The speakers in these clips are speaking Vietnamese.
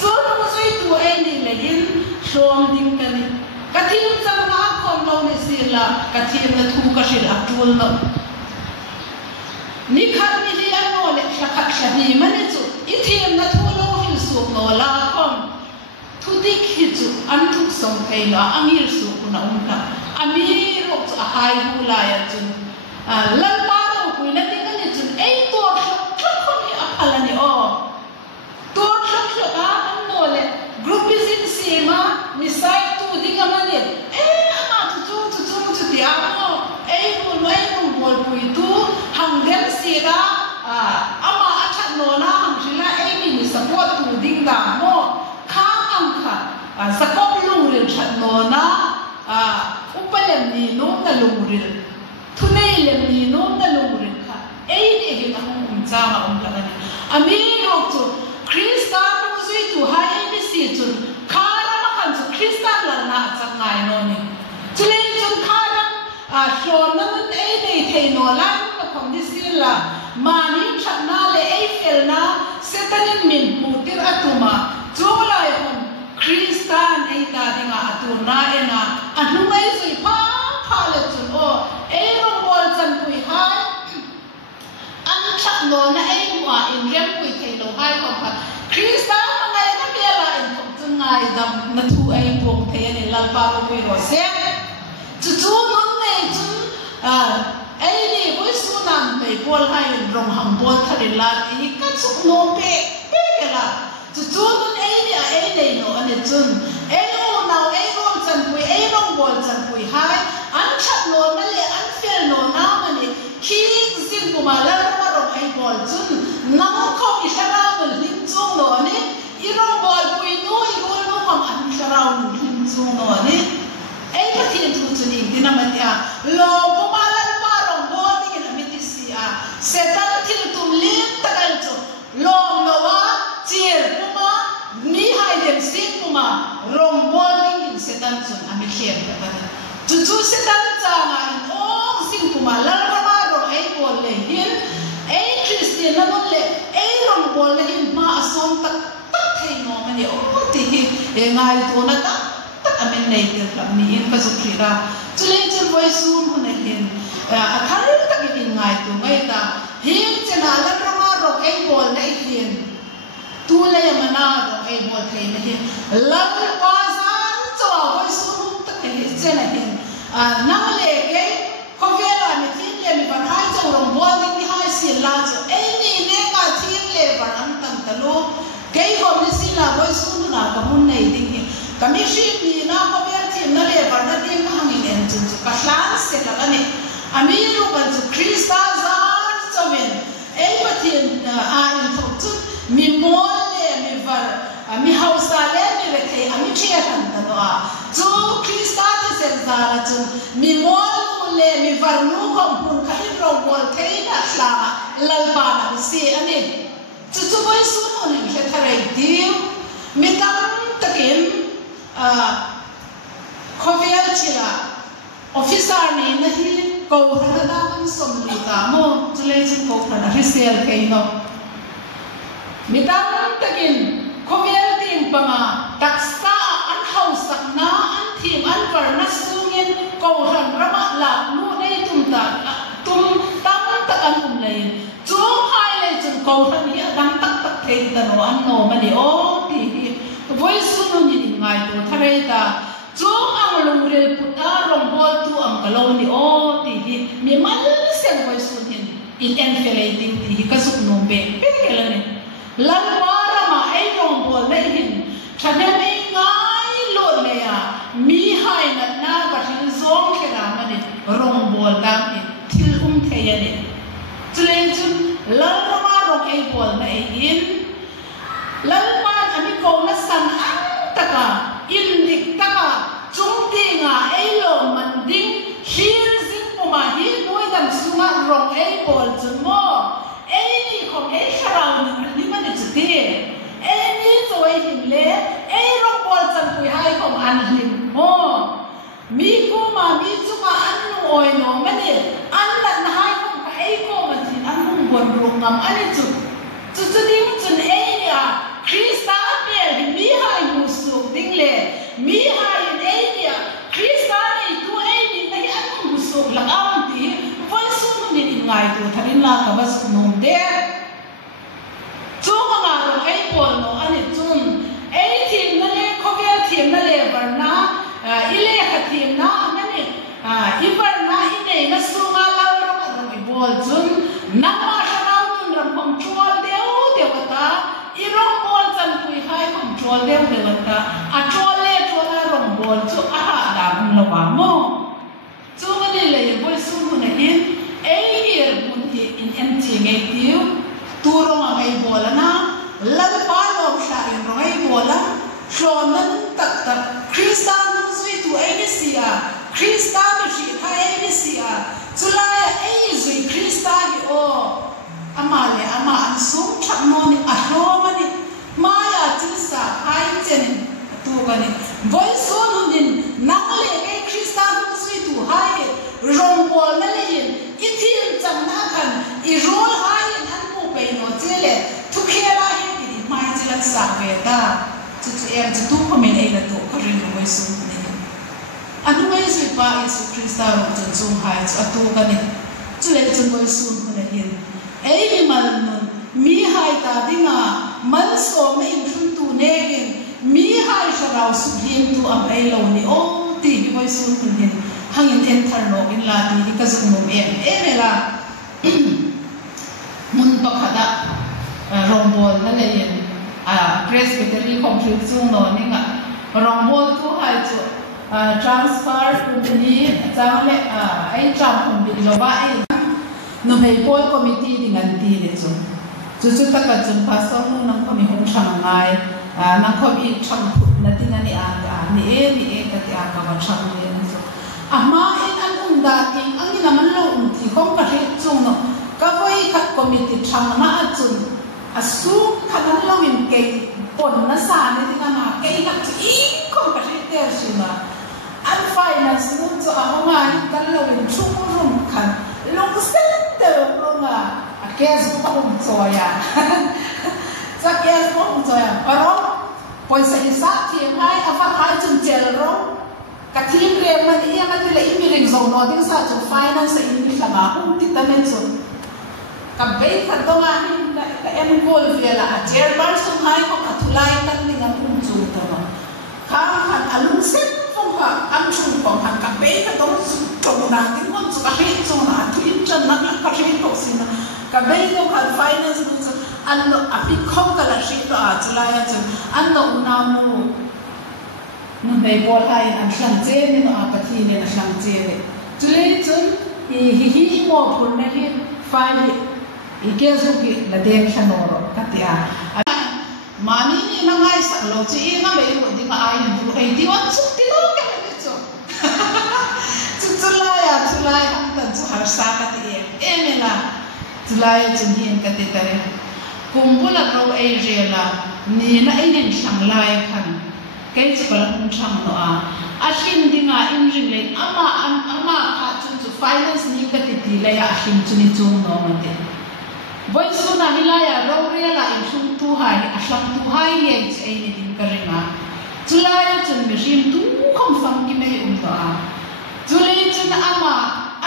chú nó suy tu ai đi là in xóm đinh cái này cái thiên trong ngã con lâu này xí là cái thiên là thu cái xí là tuôn nó ní khát ní đi ăn nó lại khát khát ní mà này chú ít thiên là thu lâu hiểu sụp nó là con thu đi khi chú ăn thuốc sống hay là ăn hiểu sụp nó ông ta ăn đi rồi chú hai hu lại chú lần ba đâu quý là đi cái này chú ấy tôi rất không hiểu là này tôi rất ăn nó lại group visit sema misai tu di ngamane ama tu ti amo mo pui tu hangdem sira ama achat no na hamjila mi support tu ding da mo khang kha sakop lungrin chat no na upalem ni no na lungrin thunei lem ni no na lungrin kha ni hi na cha ma ka ni ami ro tu krista tu zui tu hai ni si tu khara ma kan tu krista la na cha ngai no ni chule chun khara shon na mun nei thei no la ma khom ni si la ma ni chat na le fel na setanin min putir atuma chola hon krista nei ta dinga atuna ena anhungai zui pha le chun ro bol chan pui hai an chat no na wa in rem pui thei lo hai ko kha krista ma ngai na pe la in thok chung ngai dam na thu ai pong thei ni lal pa ro pui ro se chu mun nei chu ni voi su nan pe bol hai rong ham bol thari la i ka chu no pe ke la chu mun nei no an chun o now rong chan pui rong bol chan pui hai an chat no na le an fel no na ma ni ki zin bu ma la ma rong ai bol chun nang kho i sara bol lim chung no ni i rong bol pui no i rol no kham an sara lim chung no ni pa thin tu chun ni din ma tia lo bu ma la ma rong bol ni na mi ti si setan thil tum lim takal chu lo wa chier pu ma mi hai dem sik pu ma rong bol ni setan chun ami khem ka chu setan cha ma ong sing pu ma la ma rong ai bol le hin Christian na mon le rong bol na hin ma asom tak thei no ma ni ti hi ngai to na ta amen nei te lam ni in ka zukri ra chule chul voi sun hu na hin a thar ta ki ngai to ngai ta hin chena la rama ro bol na hin tu le mana ro bol thei na hin lam pa san cho voi sun ta ki chena hin na le ke ko vela ni tin le mi ban hai cho rong bol ni hai si la cho ni ne ka tin le ban an tam ta lo ke ho ni si la voi sun na ka mun nei ding hi kami shi ni na ko ber tim na le ban na tim hangin en chu ka hlan se la ni ami ru ban chu krista zar chomen pa tin in thok chu mi mol le mi var mi hausa le mi ve thei ami thia tan ta no chu krista ti se zara chu mi mol le mi var nu khom pun kha in ro bol thei na sla lal ba na si ani chu voi su no ni he tharai dim mi tam takin khovial chila officer ni na hi ko ra da kan som li ta mo chule chin ko ra resel kai no mi tam takin khovial tim pa ma taksa an house sakna an thim an par na sungin ko ran rama la nu nei tum tam tak an lei chu hai le chun ko ran ni dam tak thei ta no an no ma ni ti voi su no ni ngai to tharai ta chung ang lung rel puta rong bol tu am ka lo ni ti hi mi mal sen voi su hin in enfelating ti hi ka suk no be ke la ni lan para ma ai rong bol le hin thane mai ngai lo le ya mi hai na ka thil zong ke ra ma ni rong bol ta ni thil the ya ni chule chun lan ma rong ai bol na in lan pa ami ko na san an taka in dik taka chung ti nga ai lo man ding hin zin pu ma hi noi dam sunga rong ai bol chun mo ai ni ko ai sharau ni man ni ti ai ni zoi him le ai rong bol chan pui hai kom an him mo mi ko ma mi chu ma an nu oi no ma ni an la na hai kom ka ai ko ma tin an mun bon rong ngam ani chu ding chun ai ya krista pe na ka bas nung de chung nga ro ai pol no ani chun ai thim na le khovel thim na le varna ile kha thim na mani ivarna ine na sunga la ro ka ro bol chun na ma sharau nun ram pom chol deu dewata irong bol chan pui hai pom chol deu dewata a chol le chol na rong bol chu a ha da lo ba mo chu ngani le bol su na in ai hier bun hi in empty ngai tiu turong ngai bola na lal pa lo sha in ngai bola shloman tak tak kristan sui tu ai sia kristan shi tha ai sia chulai ai zui kristan o amale ama an sum thak no ni a hloma ni maya chisa ai chen tu gani voi so nun nang le ai kristan sui tu hai rong bol na le ithil chang na khan I rol hai an pu pe no chele thu khela hi ti mai chila sa ve ta chu chu em chu tu ko men ai la to ko rin voi so ni anu mai sui pa Yesu Krista ro chun chung hai chu atu ka ni chu le chun voi sun ko na hin ai mi mal nun mi hai ta dinga man so me in thun tu ne gin mi hai sha rau su him tu am ai lo ni o ti mi voi sun ko hin hangin enter no in la ti ka zu mo em la mun pakada rombol na leyen presbytery complete chung no ninga rombol tu hai chu transfer company changle ai cham company loba ai no hei pol committee dingan ti le chu chu ta ka chung pastor nu nang komi hong chang ngai nang komi chang na tinani ni e ka ti ka ma chang le chu ama in an unda king angin naman lo ti kom ka ri chung no kawai kat committee chang na achun asu khanan lo in ke pon na sa ni tinga na ke ka chi kom ka ri te sina an finance nu chu ahonga kan lo in chung rum khan long sel te ronga a kes ko hum choya sa kes ko hum choya paro poisa isa ti mai afa hai chun chel ro ka thim re man ia ma ti le imi ring zo no ding sa chu finance in mi lama hum ti ta men chu ka be ka to ma hin ka em gol vela a chairman sum hai ko ka thulai kan ding a hum chu ta ma ka han alung set phong ha am chu phong han ka be ka to chu na ding mon chu ka he chu na thi chan na ka he to sin ka be to ka finance nu chu an no a pi khom ka la shi to a chulai a chu an no na mu nu nei bol hai an hlang che ni no a ka thi ne na hlang che le chule chun hi mo phun na hi file I ke zu ki la deng chanoro ka ti a mani ni na ngai sa lo chi na me ko di ma ai ni ai di wan su ti lo ka ni chu chulai han tan chu har sa ka ti e la chulai chun hin ka ti tare kumbula ro ai je la ni na ai nin sang lai khan kai chu ka hum chang no a shin dinga in ring le ama kha chun chu finance ni ka ti la ya shin chu ni chu no ma te boy suna hilaya ro rela in thum tu hai aslam tu hai ye che ni din ka ringa chulaya chun me rim tu khom sam ki me ta chulai chun ama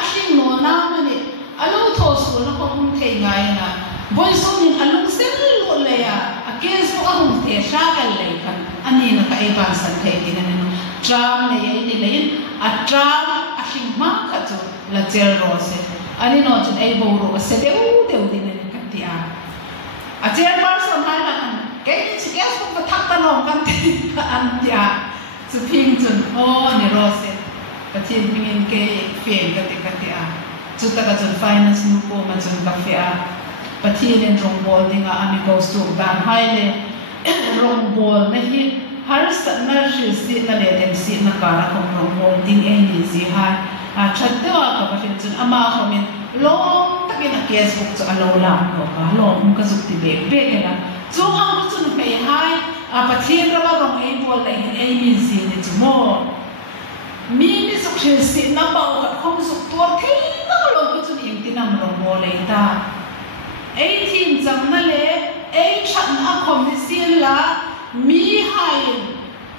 ashin no na mani alu tho su na ko hum thei ngai na boy sunin alung sel lo le ya akes ko ahum the sha kal le kan ani na ka e ban san thei ki na no tram le ye ni le a tram ashin ma ka chu la chel ro se ani no chun ai bo ro se deu din ti a chairman son hai na ke ni chi kes ko thak ta no kan ti an ti a chu phing chun o ni ro se ka chin pingin ke fen ka ti a chu ta ka chun finance nu ko ma chun ka fe a pathin en rong bol dinga ami ko su ban hai le rong bol na hi har sa na shi si na le dem si na ka ra ko rong bol ding ai ni ji ha a chat te wa ka pathin chun ama ko min long takin a Facebook chu alo lam no ka long ka zuk ti be na chu hang chu nu pe hai a pathin ra rong ai bol la in ai min si ni chu mo mi ni zuk thil si na ba ka khom zuk to thei na lo ku chu ni ti nam rong bol le ta ai thin chang na le ai chan a khom ni si la mi hai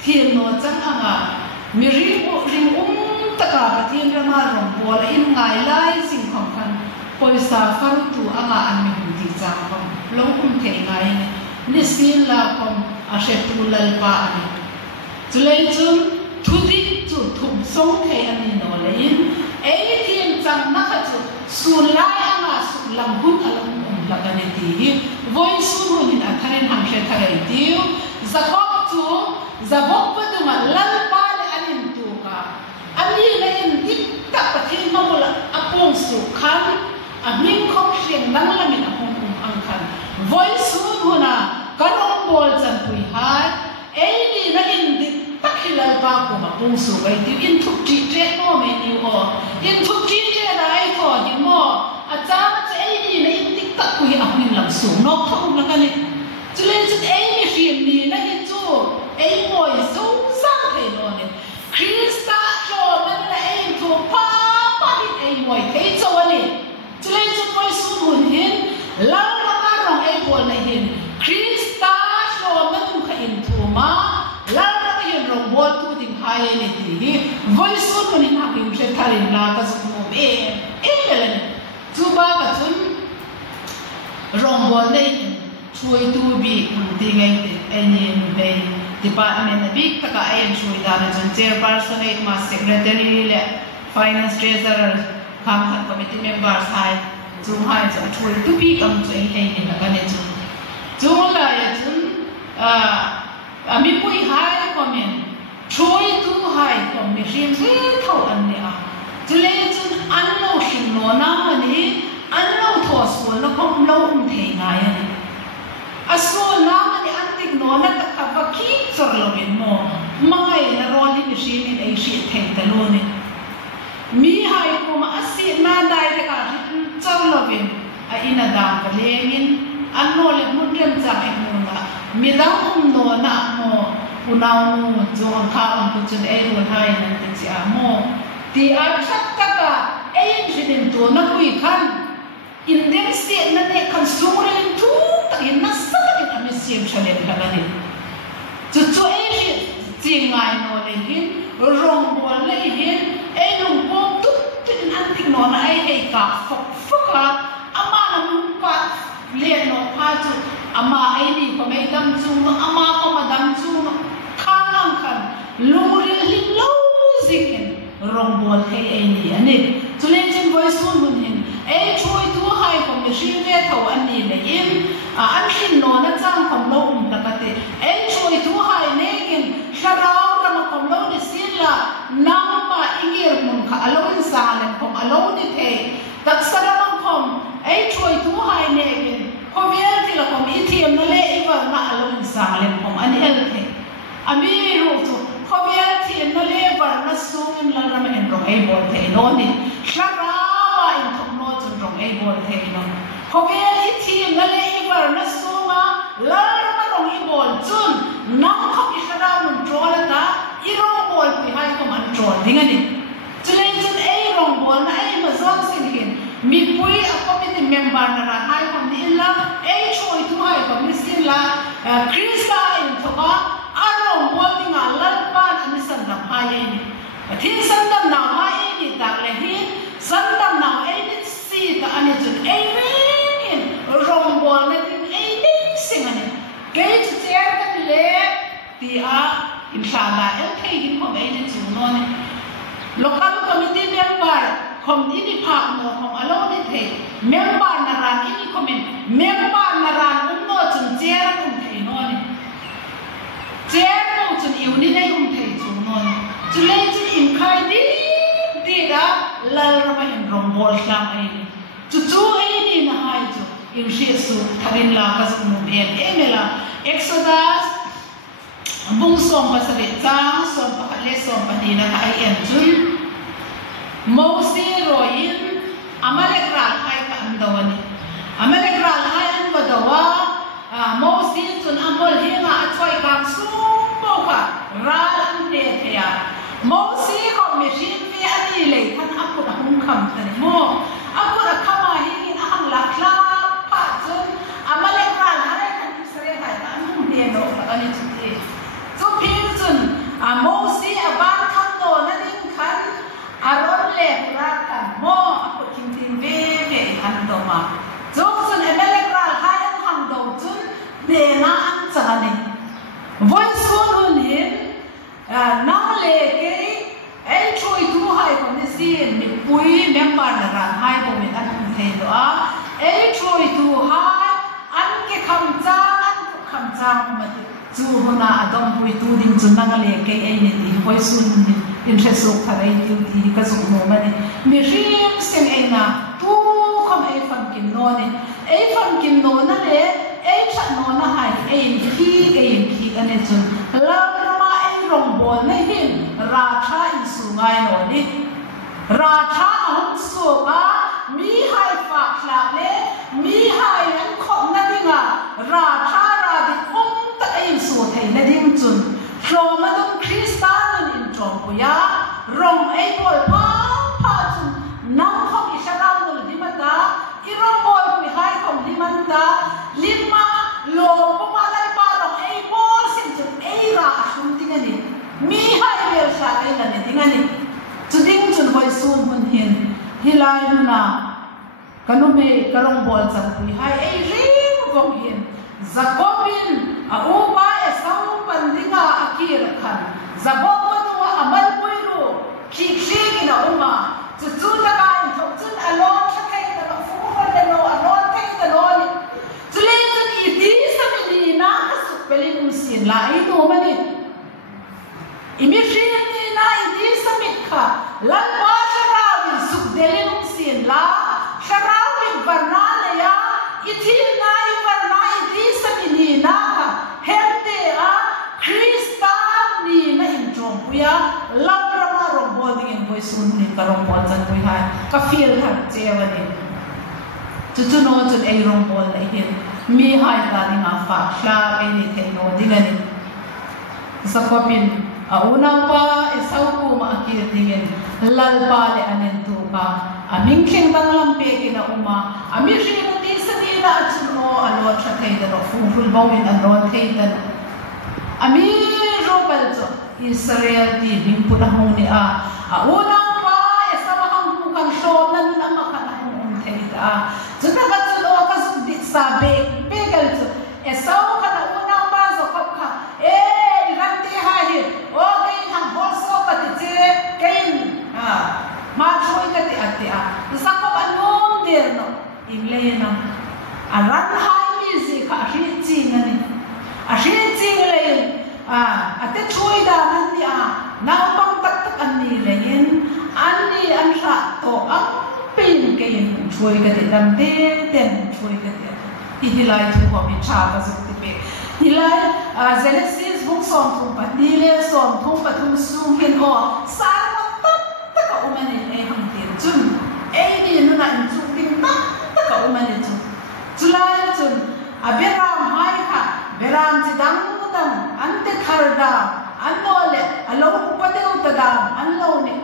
thil no chang anga mi ring taka pathin ra ma rong bol in ngai lai sing khom khan poisa farutu anga anmi huti changkom longkum thei ngai ni sin la kom ashetu lalpa ani chulei chun thudi chu thum song thei ani no lein ei thiam chang na kha chu sulai anga sulam hun alam lagani ti voi sun hunin atharen hamshe tharai tiu zakop chu zabok paduma lalpa le anin tu ka ani lein dik tak pathin mamula apong su khan aming khom shreng nang lamin apong angkhan voi sun huna karom bol chan pui hai ei ni na in dik takhilal pa ko apong su bai ti in thuk ti tre no me ni o in thuk ti tre dai ko hi mo acha che ei ni na in dik tak pui apin lam su no thong na kan ni chule chut ei ni hrim ni na hi chu ei moi so sang thei no ni krista cho man la ei thu pa pa ni ei moi thei cho ani chule chut moi su hun hin la la ka rong ei bol na hin krista cho man kha in thu ma la la ka hin rong bol tu ding hai ni ti voi su hun hin ha kim she tharin la ka su mo e le chu ba ka chun rong bol nei chui tu bi khang ti ngai te ani be department bi ka ka ai chui da na chun chairperson ek ma secretary le finance treasurer kham khan committee members hai chu hai chu chui tu bi kam chui hei ni ka ne chu la ya chun ami pui hai comment chui tu hai kom mi rim se thau an ne a chule chun an lo shin no na ani an lo thos ko na kom lo thei ngai ani aso nama ni antik no na takava ki chorlovin mo mangai na roli ni shinin ei shi thei talone mi hai ko ma asi na dai te ka chorlovin a ina dam ka lemin anno le mundrem cha ek no na mi dam no na mo punau nu jo an kha an ku chen ei ro hai nan te cha mo ti a chat ka ka ei jinin to na kui khan indem se na ne kan sungren tu ta in na sa ni ami sim chale khalani chu chu ei chi ngai no le hin rong bol le hin ei lung po tu tin an tik no na ai hei ka fok ka ama na mun pa le no pa chu ama ai ni ko mai dam chu ama ko ma dam chu khanang khan lungri lim lo zikin rong bol hei ei ni ani chu le chen voice sun hun hin ei chui tu hai ko mi shi ve thau an ni le in an hin no na chang kom lo ta ka te ei chui tu hai ne kin kharau ra ma kom lo ni sin la nam ma ingir mun kha alo in sa len kom alo ni the tak sara ma kom ei chui tu hai ne kin ko vel ti la kom i thiam na le i wa na alo in sa len kom an el the ami ru tu ko vel ti na le wa na sung in la ra ma en ro ei bol the no ni kharau in thom no chun rong ei bol the no ko vel i thiam na le i wa na sunga la ra ma rong i bol chun nam kha i kharau nun trol ta i rong bol pi hai ko man trol ding ani chule chun ei rong bol na ei ma zong sin hin mi pui a committee member na ra hai ko ni la ei choi tu hai ko mi sin la krista in thoka arong bol dinga lal pa ni san dam hai ni thin san dam na hai ni tak le hin san dam na ei ni si ta ani chun ei rin rong bol na din ei ding sing ani ke chu cher ka le ti a in sha da el thei hin ko ei ni chu no ni local committee member kom ini pak no kom alo ni the member na ran ini komen member na ran no chun cher kum thei no ni cher no chun yu ni nei kum thei chu no ni chu le chu in khai di da lal ra ma in rong bol sam ai ni chu ai ni na hai chu in she su tharin la ka su mu be emela exodus bung som pa sa chang som pa le som pa ni na ai en chun Mose roin amalek ral hai ka andawani amalek ral hai an wadawa Mose chun amol hinga achoi kam sum po ka ral an te thea Mose ko machine ve ani le kan akut hum kham tani mo akut khama hi in ahang la kla pa chun amalek ral hai kan sare hai ta an ne no ka ani chi chu phin chun Mose aban kham no na ding khan aron le ra kan mo akut tin ve ve an nang le ke ai troi tu hai ko ni sin mi pui member na ran hai ko mi an the do a ai troi tu hai an ke kham chang ma chu hona adom pui tu ding chun nang le ke ai ni ti hoi sun ni interest so kharai ti ti ka zo no ma ni mi rim sem ai na tu kham ai fan kim no ni ai fan kim no na le ai chat no na hai ai khi ane chun la ma ai rong bol nei hin ra tha in su ngai no ni ra tha hong su ka mi hai fa khla le mi hai an khom na dinga ra tha ra di om ta ai su thei na ding chun so ma dum kristan in chom pu ya rong ai bol pa chun nam khom i sharau no di ma ta i rong bol pu hai khom di man ta lima lo pa ma lai pa rong ai bol sin chun ai ra shum ting ani mi hai bel sha ai na ni ting ani chu ding chun hoi sun hun hin hilai na kanu me karong bol chang pu hai ai ring vong hin zakobin a uba e sau pandinga akir khan zabok tu amal puiru khi na uma chu ta ka in thok chun alon thai ta fu ho de no alon thai ta no ni chule chun I di samini na su pelin sin la I do mani imi ni na I di samit kha lan ba shara wi su delin sin la shara wi varna le ya ithil na I varna I di samini na ka hemte a kristan ni na in chom puya labrama rong bol ding in boy sun ni karong bol chan pui hai ka feel ha chewa ni chu no chun ei rong bol nei hin mi hai ta ni ma fa hla ei ni thei no ding ani sakopin a una pa e sau ku ma ki ding in lal pa le anen tu ka a ming kheng tang lam pe ki na uma a mi ri na ti sa ni na chun no a lo tha thei da ro fu ful bo in a lo thei da ami robal cho Israel ti ding pu na hong ni a una pa e sa ma hang pu kan shom na na ma kan hong thei da chun ka chu lo ka su di sa be gal chu e sa ka na una pa zo khop kha e ran ti ha hi o ke hang bol so ka ti che kein ma choi ka ti ati a sa ko anom der no imle na a ran hai mi zi ka ri chi na ni a ri chi le ate choi da nan ni a na pang tak an ni le yin an ni an ra to ang pin ke yin choi ka ti dam ten choi ka ti hilai thu ko mi cha ka zu ti pe hilai Genesis book som thum pa ni le som thum pa thum sum hin o sa ma tak ka umani e hang tin chun e ni nu na in chu ting tak ka umani chu chulai chun aberam hai kha beram chi dang ante tharda anole alo upade utada anlo ne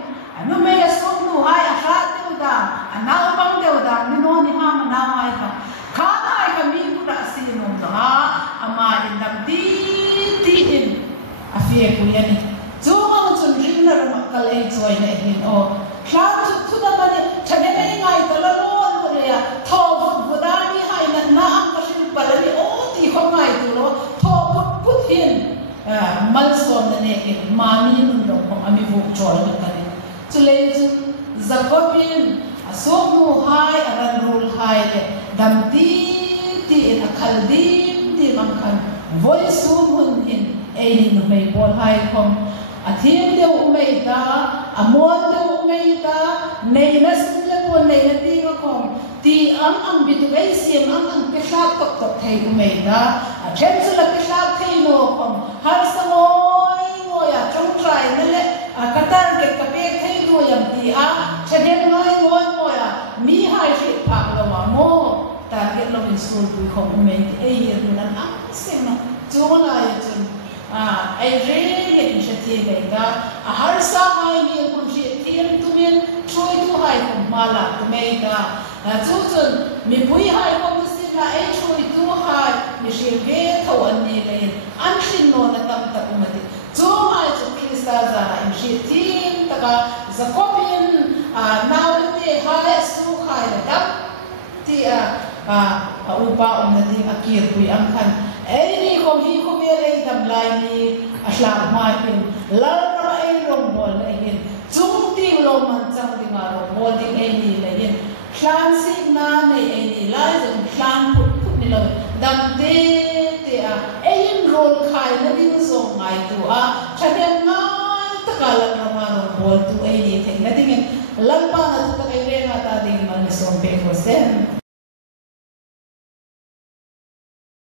anu me yasom nu hai asha teuda anau bang teuda ni no ni ha mana hai ka hai ka mi ku da si no da ama indam ti in afie ku yani zo ma chun ring na ma kal ei choi ne hin o kha thu da ma ne thane nei ngai ta la no ko le ya tho bu da ni hai na am ka shin palani o ti kho ngai tu lo hin milestone na ne mami nun do ko ami vu chol ka kare chule zakopin asomu hai aran rul hai le dam ti in akhal di mam khan voice hun in ei nu mai bol hai khom athim de umei da amon de umei da nei na simle ko nei na ti ko khom ti ang bitu gai sim ang ke shat tok thei umei da chen chula ke shat thei no khom har samoi ngoya chong trai na le katar ke kape thei no yam ti a chadem ngai ngoya mi hai shi phak lo ma mo ta get lo in school bu khom umei ei yer nan ang sem na chona ya chun ai re in chati gai da har sa mai ni kun shi tiem tumin choi tu hai khom mala umei da chu chun mi pui hai khom si na ai choi tu hai mi shi ve tho an ni le an shin no na tam ta umati chu mai chu krista za na in shi tim ta ka zakopin now te hai su hai da dap ti upa na ding akir pui ang khan ai ni khom hi khom le dam lai ni asla ma pin lara ai rom bol na hin chung ti lo man chang dinga ro bol ding ai ni la hin klan si na nei ai ni lai zong klan put ni lo dam te a ai rol khai na ding song ngai tu a chadem ngai ta kala na ma ro bol tu ai ni theng na ding lampa na tu ta kai re na ta ding man song pe ko sen